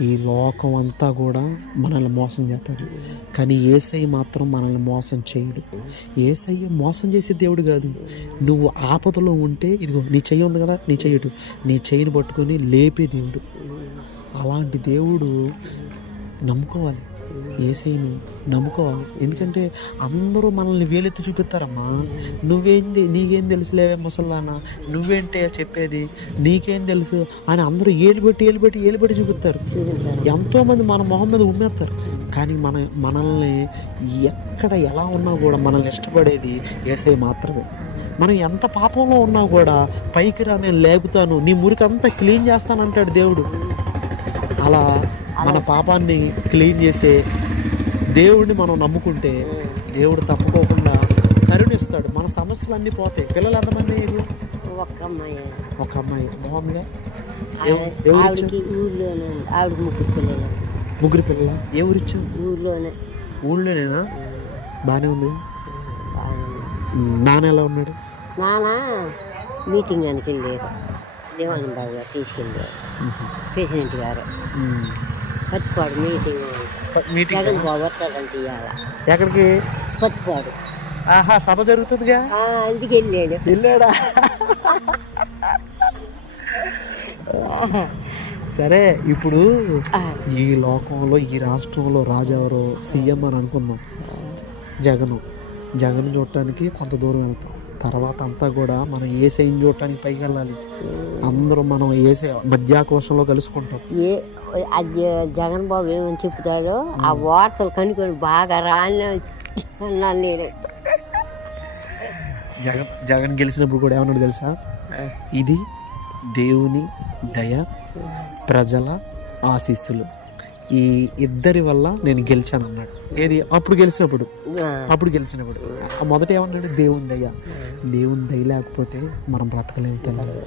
ఈ లోకం అంతా కూడా మనల్ని మోసం చేస్తారు కానీ ఏసయ్య మాత్రం మనల్ని మోసం చేయడు. ఏసయ్య మోసం చేసే దేవుడు కాదు. నువ్వు ఆపదలో ఉంటే ఇదిగో నీ చెయ్యి ఉంది కదా నీ చెయ్యటు నీ చెయ్యిని పట్టుకొని లేపే దేవుడు. అలాంటి దేవుడు నమ్ముకోవాలి. ఏసైను నమ్ముకోవాలి. ఎందుకంటే అందరూ మనల్ని వేలెత్తి చూపిస్తారమ్మా. నువ్వేంది నీకేం తెలుసులేవే ముసల్దానా నువ్వేంటే చెప్పేది? నీకేం తెలుసు? అని అందరూ ఏలు పెట్టి ఏలు పెట్టి ఏలు పెట్టి చూపిస్తారు. ఎంతోమంది మన మొహం మీద ఉమ్మేస్తారు. కానీ మన మనల్ని ఎక్కడ ఎలా ఉన్నా కూడా మనల్ని ఇష్టపడేది ఏసై మాత్రమే. మనం ఎంత పాపంలో ఉన్నా కూడా పైకి రా నేను లేపుతాను నీ మురికంతా క్లీన్ చేస్తానంటాడు దేవుడు. అలా మన పాపాన్ని క్లీన్ చేసే దేవుడిని మనం నమ్ముకుంటే దేవుడు తప్పుకోకుండా కరుణిస్తాడు. మన సమస్యలు అన్నీ పోతాయి. పిల్లలు ఎంతమంది ఒక్క అమ్మాయి. ఒక అమ్మాయి. మామూలుగా. ఆవిడ ముగ్గురు పిల్లలు. ముగ్గురు పిల్లల? ఇచ్చారు ఊర్లోనే ఊళ్ళోనేనా? బాగానే ఉంది. నాన్న ఎలా ఉన్నాడు? నాన్న మీటింగ్ అని వెళ్ళారు. దేవానంద గారు తీసుకెళ్ళారు. ప్రెసిడెంట్ గారు. పత్తిపాడు మీటింగ్. మీటింగ్ జగన్ బాబు వస్తాడంటే ఇవాళ. ఎక్కడికి? పత్తిపాడు ఆహా సభ జరుగుతుందిగా? అందుకు వెళ్ళాడు. వెళ్ళాడా? సరే ఇప్పుడు ఈ లోకంలో ఈ రాష్ట్రంలో రాజు ఎవరో? సీఎం అని అనుకుందాం. జగను. జగన్ చూడటానికి కొంత దూరం వెళ్తాం. తర్వాత అంతా కూడా మనం ఏ సైన్ చూడటానికి పైకి వెళ్ళాలి? అందరూ మనం ఏ మధ్యాకోశంలో కలుసుకుంటాం. ఏ అది జగన్ బాబు ఏమని చెప్తాడో ఆ వార్తలు కనుక్కొని బాగా రాని అన్నాను నేను. జగన్ జగన్ గెలిచినప్పుడు కూడా ఏమన్నాడు తెలుసా? ఇది దేవుని దయ ప్రజల ఆశీస్సులు. ఈ ఇద్దరి వల్ల నేను గెలిచాను అన్నాడు ఏది? అప్పుడు గెలిచినప్పుడు. అప్పుడు గెలిచినప్పుడు. మొదట ఏమన్నాడు? దేవుని దయ. దేవుని దయ లేకపోతే మనం బ్రతకలేము తల్లి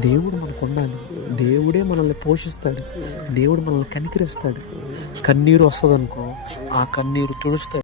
దేవుడు మనకు ఉండాలి దేవుడే మనల్ని పోషిస్తాడు. దేవుడు మనల్ని కనికరిస్తాడు. కన్నీరు వస్తుంది అనుకో ఆ కన్నీరు తుడుస్తాడు.